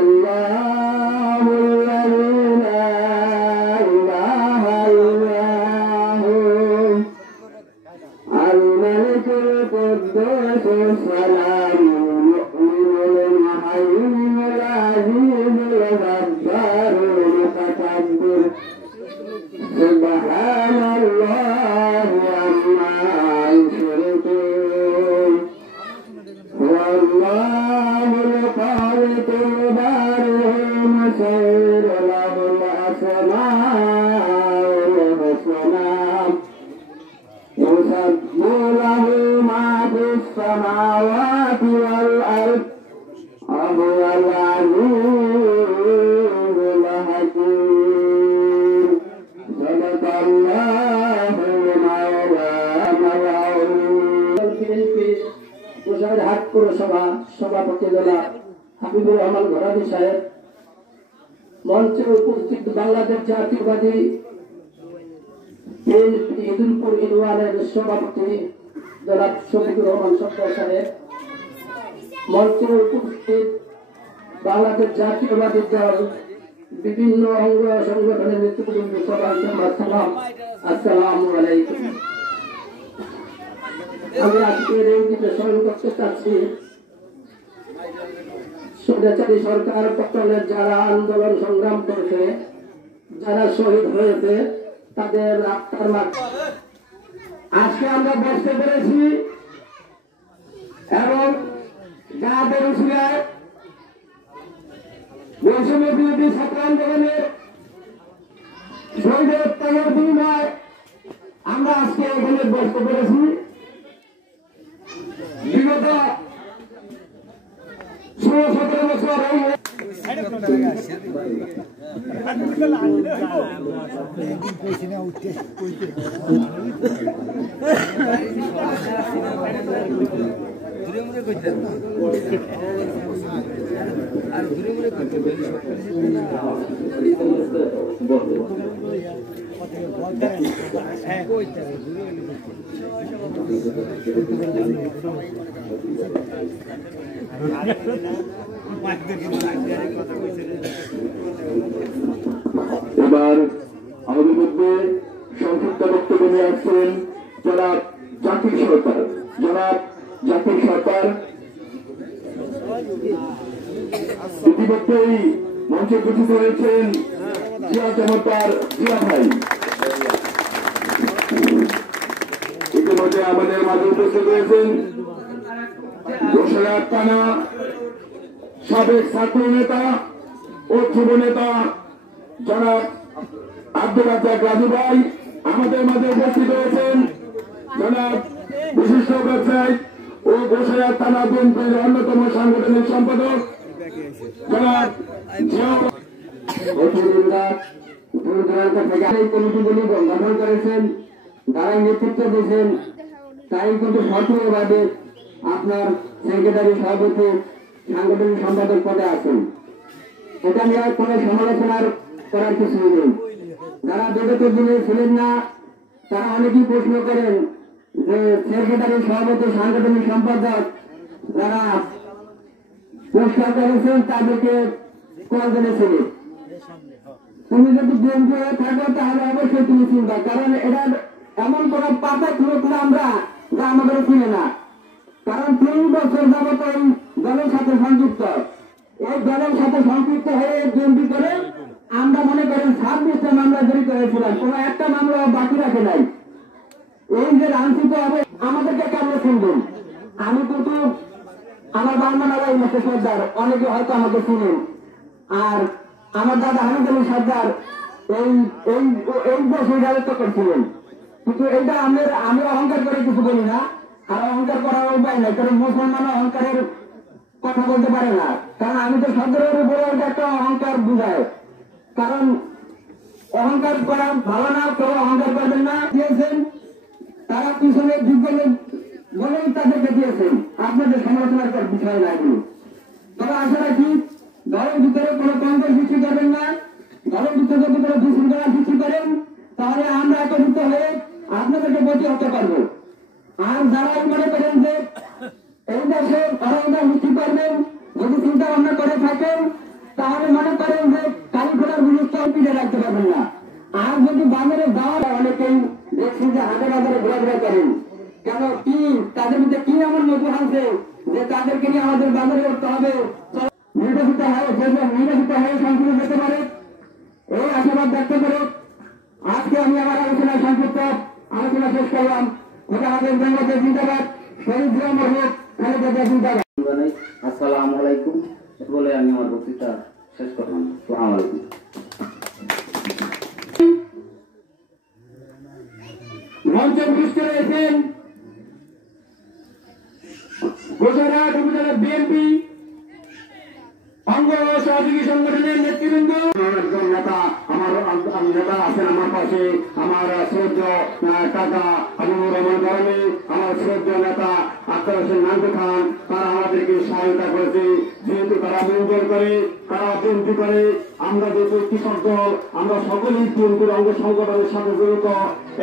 الله الذي لا إله إلا هو الملك القدوس السلام المؤمن المهيمن العزيز الجبار المتكبر سبحان الله عما يشركون والله الخالق البارئ المصور له الأسماء الحسنى يسبح له ما في السماوات والأرض وهو العزيز الحكيم صدق الله مولانا হাট পৌরসভা সভাপতি জনাব হাবিবুর রহমান ঘরামি সাহেব, মঞ্চে উপস্থিত বাংলাদেশ জাতীয়বাদী ঈদুলপুর ইউনিয়নের সভাপতি জনাব শফিকুর রহমান সরকার সাহেব, মঞ্চে উপস্থিত বাংলাদেশ জাতীয়বাদী দল বিভিন্ন অঙ্গ সংগঠনের নেতৃবৃন্দ সবাইকে আমার সালাম, আসসালামু আলাইকুম। আমি আজকের এই দিনে স্মরণ করতে চাচ্ছি স্বৈরাচারী সরকার পতনের যারা আন্দোলন সংগ্রাম করেছে, যারা শহীদ হয়েছে, তাদের আত্মার মাঝে আজকে আমরা বসতে পেরেছি এবং যাদের উসিলায় বৈষম্য বিরোধী ছাত্র আন্দোলনের শহীদের ত্যাগের বিনিময়ে আমরা আজকে এখানে বসতে পেরেছি। বিগত 16-17 বছর এবার আমাদের মধ্যে সংক্ষিপ্ত বক্তব্য নিয়ে আসছেন জনাব জাকির সরকার। ইতিমধ্যেই মঞ্চে উপস্থিত হয়েছেন জিয়া চমৎকার জিয়া ভাই। ইতিমধ্যে আমাদের মাঝে উপস্থিত হয়েছেন গোসাইয়ার থানা সাবেক ছাত্র নেতা ও যুব নেতা জনাব আব্দুল রাজ্জাক রাজু ভাই। আমাদের মাঝে উপস্থিত হয়েছেন জনাব বিশিষ্ট ব্যবসায়ী ও গোসাইয়ার থানা বিএনপির অন্যতম সাংগঠনিক সম্পাদক জনাব কমিটিগুলি গঠন করেছেন, যারা নেতৃত্ব দিয়েছেন, তাই কিন্তু সক্রিয়ভাবে আপনার সেক্রেটারি সভাপতি সাংগঠনিক সম্পাদক পদে আছেন। এটা নিয়ে কোনো সমালোচনার করার কিছু নেই। যারা বিগত দিনে ছিলেন না তারা অনেকেই প্রশ্ন করেন যে সেক্রেটারি সভাপতি সাংগঠনিক সম্পাদক যারা পুরস্কার করেছেন তাদেরকে কয়জনে ছিল। তুমি যদি বিএনপি হয়ে থাকো তাহলে অবশ্যই তুমি চিন্তা, কারণ এটা এমন কোন পাতা লোক না আমরা যা আমাদের চিনে না, কারণ 3 বছর যাবত এই দলের সাথে সংযুক্ত। এই দলের সাথে সংযুক্ত হয়ে বিএনপি করে আমরা মনে করেন 26টা মামলা জড়িত হয়েছিলাম, কোন একটা মামলা বাকি রাখে নাই। এই যে লাঞ্ছিত হবে আমাদেরকে কেমন শুনবেন? আমি কিন্তু আমার বাংলা সর্দার অনেকে হয়তো আমাকে শুনেন, আর আমার দাদা হামিদ আলী সর্দার এই বছর রাজত্ব করছিলেন। কিন্তু এইটা আমি অহংকার করে কিছু বলি না, আর অহংকার করার উপায় নাই, কারণ মুসলমান অহংকারের কথা বলতে পারে না। কারণ আমি তো সর্দারের উপরে একটা অহংকার বুঝায়, কারণ অহংকার করা ভালো না, কেউ অহংকার করবেন না। দিয়েছেন তারা পিছনে যোগ্য বলেই তাদেরকে দিয়েছেন, আপনাদের সমালোচনার বিষয় না এগুলো। তবে আশা রাখি দলের ভিতরে কোনো কংগ্রেস সৃষ্টি করবেন না, দলের ভিতরে যদি কোনো বিশৃঙ্খলা সৃষ্টি করেন তাহলে আমরা একত্রিত হয়ে আপনাদেরকে প্রতিহত করবো। আর যারা মনে করেন যে এই দেশে অরাজকতা সৃষ্টি করবেন, যদি চিন্তা ভাবনা করে থাকেন চলাফেরা করেন। কেন কি তাদের মধ্যে কি এমন মধু আছে যে তাদেরকে নিয়ে আমাদের বাজারে করতে হবে, নির্বাচিত হয়ে সংসদে যেতে পারে, এই আশাবাদ ব্যক্ত করে আজকে আমি আমার আলোচনা সংক্ষিপ্ত আলোচনা শেষ করলাম। আমাদের বাংলাদেশ জিন্দাবাদ, শহীদ জিয়া মরহুম খালেদা জিয়া জিন্দাবাদ। আসসালামু আলাইকুম বলে আমি আমার বক্তৃতা শেষ করলাম। আসসালামু আলাইকুম। মঞ্চে উপস্থিত রয়েছেন গুজরাট উপজেলা বিএনপি অঙ্গ সহযোগী সংগঠনের নেতৃবৃন্দ, একজন নেতা আমার নেতা আছেন আমার পাশে, আমার শ্রদ্ধ কাকা হাবিবুর রহমান গরমে, আমার শ্রদ্ধ নেতা আক্তার হোসেন নানকু খান, তারা আমাদেরকে সহায়তা করেছে। যেহেতু তারা মঞ্জুর করে, তারা বিএনপি করে, আমরা যেহেতু কৃষক দল, আমরা সকলেই বিএনপির অঙ্গ সংগঠনের সাথে জড়িত।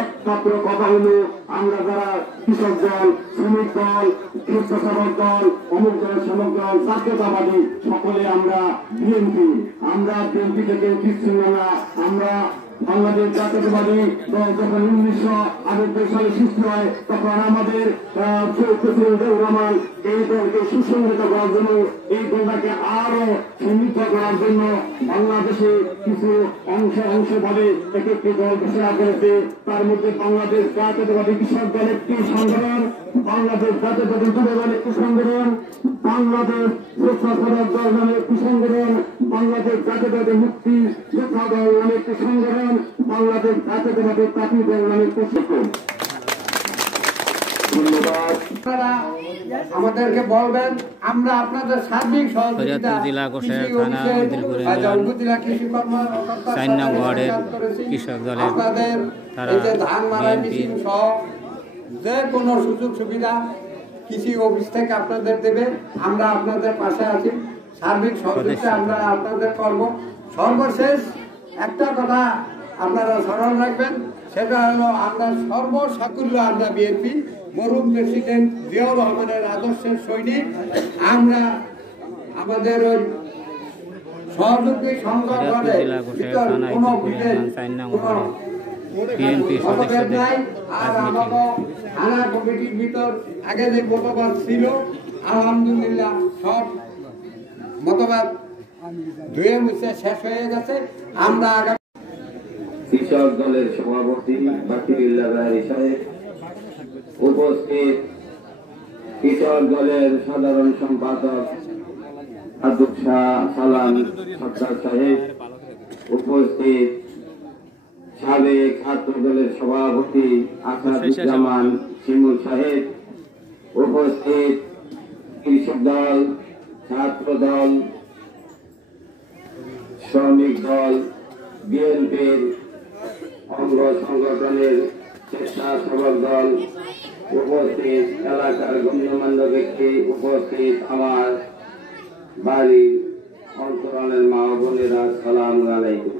একমাত্র কথা হলো আমরা যারা কৃষক দল, শ্রমিক দল, স্বেচ্ছাসেবক দল, অমুক দল, সমক দল, জাতীয়তাবাদী, সকলে আমরা বিএনপি। আমরা বিএনপি থেকে বিচ্ছিন্নতা, আমরা বাংলাদেশ জাতীয়তাবাদী দল যখন 1998 সালে সৃষ্টি হয় তখন আমাদের প্রেসিডেন্ট জিয়াউর রহমান এই দলকে সুসংগঠিত করার জন্য, এই দলটাকে আরো সমৃদ্ধ করার জন্য বাংলাদেশে কিছু অংশভাবে এক একটি দল ঘোষণা করেছে। তার মধ্যে বাংলাদেশ জাতীয়তাবাদী কৃষক দল একটি সংগঠন, বাংলাদেশ জাতীয়তাবাদী যুব দল একটি সংগঠন, বাংলাদেশ স্বেচ্ছাসেবক দল নামে একটি সংগঠন, বাংলাদেশ জাতীয়তাবাদী মুক্তি যোদ্ধা দল নামে একটি সংগঠন, বাংলাদেশ জাতীয়তাবাদী পার্টি দল নামে একটি সংগঠন। ধন্যবাদ। আমাদেরকে বলবেন, আমরা আপনাদের সার্বিক সহযোগিতা জেলা কোষাগার থানা উপজেলা কৃষি কর্মকর্তা 4 নং ওয়ার্ডের কৃষক দলের আপনাদের এই যে ধান মারা মেশিন সহ যে কোনো সুযোগ সুবিধা কৃষি অফিস থেকে আপনাদের দেবে। আমরা আপনাদের পাশে আছি, সার্বিক সহযোগিতা আমরা আপনাদের করব। সর্বশেষ একটা কথা আপনারা স্মরণ রাখবেন, সেটা হলো আমরা সর্বসাকুল্য আমরা বিএনপি মরহুম প্রেসিডেন্ট জিয়াউর রহমানের আদর্শের সৈনিক। আমরা আমাদের ওই সহযোগী সংগঠনের ভিতর কোনো মতভেদ নাই। আর আমাকে থানা কমিটির ভিতর আগে যে মতবাদ ছিল আলহামদুলিল্লাহ সব মতবাদ ধুয়ে মুছে শেষ হয়ে গেছে। আমরা আগামী কৃষক দলের সভাপতি বাকিরুল্লাহ রায় সাহেব উপস্থিত, কৃষক দলের সাধারণ সম্পাদক আব্দুল শাহ সালাম সরকার সাহেব উপস্থিত, সাবেক ছাত্র দলের সভাপতি আসাদুজ্জামান শিমুল সাহেব উপস্থিত, কৃষক দল, ছাত্র দল, শ্রমিক দল, বিএনপির অঙ্গ সংগঠনের স্বেচ্ছাসেবক দল উপস্থিত, এলাকার গণ্যমান্য ব্যক্তি উপস্থিত, আমার বাড়ির অন্তরণের মা বোনেরা, সালাম আলাইকুম।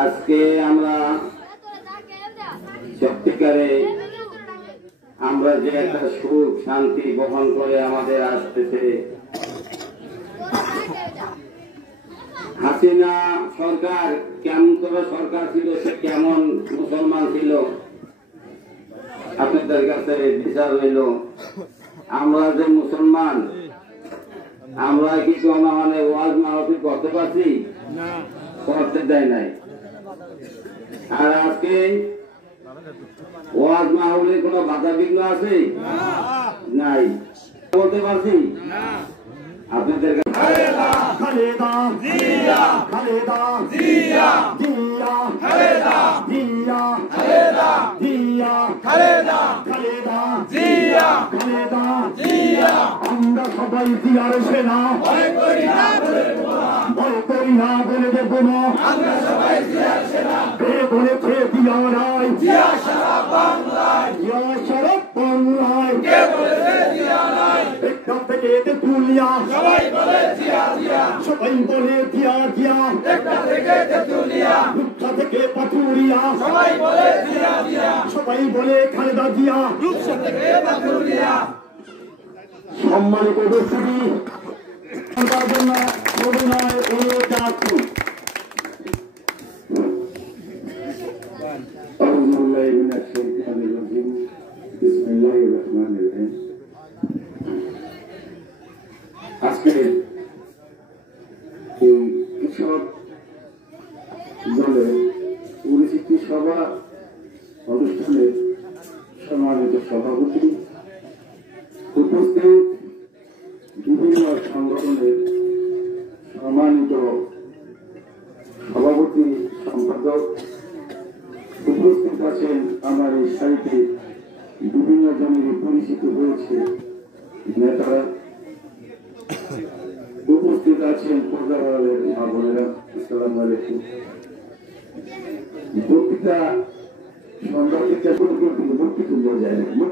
আজকে আমরা সত্যিকারে আমরা যে একটা সুখ শান্তি বহন করে আমাদের আসতেছে, হাসিনা সরকার কেমন করে সরকার ছিল, সে কেমন মুসলমান ছিল, আপনাদের কাছে বিচার হইল। আমরা যে মুসলমান, আমরা কি কোনো মানে ওয়াজ মাহফিল করতে পারছি? করতে দেয় নাই। আর আজকে ওয়াজ মাহফিলের কোনো বাধা বিঘ্ন আছে? নাই। বলতে পারছি আপনাদের খালেদা জিয়া, খালেদা জিয়া, জিয়া খালেদা জিয়া, খালেদা জিয়া, খালেদা খালেদা জিয়া, খালেদা জিয়া। আমরা সবাই জিয়ার সেনা, ভয় করি না বলে দেব না, আমরা সবাই জিয়ার সেনা। কে বলেছে জিয়া নাই? জিয়া সারা বাংলায়, জিয়া সারা বাংলায়। কে বলেছে জিয়া নাই? একটা থেকে তেতুলিয়া, সবাই বলে জিয়া জিয়া, সবাই বলে জিয়া জিয়া। একটা থেকে তেতুলিয়া, রূপসা থেকে পাথুরিয়া, সবাই বলে জিয়া জিয়া, সবাই বলে খালেদা জিয়া, রূপসা থেকে পাথুরিয়া। সম্মানিত উপস্থিতি, তার জন্য অভিনয় অনুরোধ জানাচ্ছি। بالله من الشيطان الرجيم بسم الله الرحمن الرحيم আজকের এই কৃষক দলের পরিচিতি সভা অনুষ্ঠানের সম্মানিত সভাপতি, উপস্থিত বিভিন্ন সংগঠনের সম্মানিত সভাপতি, সম্পাদক, উপস্থিত আছেন আমার এই সাইটে বিভিন্ন জনের পরিচিত হয়েছে নেতারা, উপস্থিত আছেন পর্দাওয়ালের মা বোনেরা, আসসালামু আলাইকুম। বক্তৃতা সংবাদ বক্তৃতা যায় না।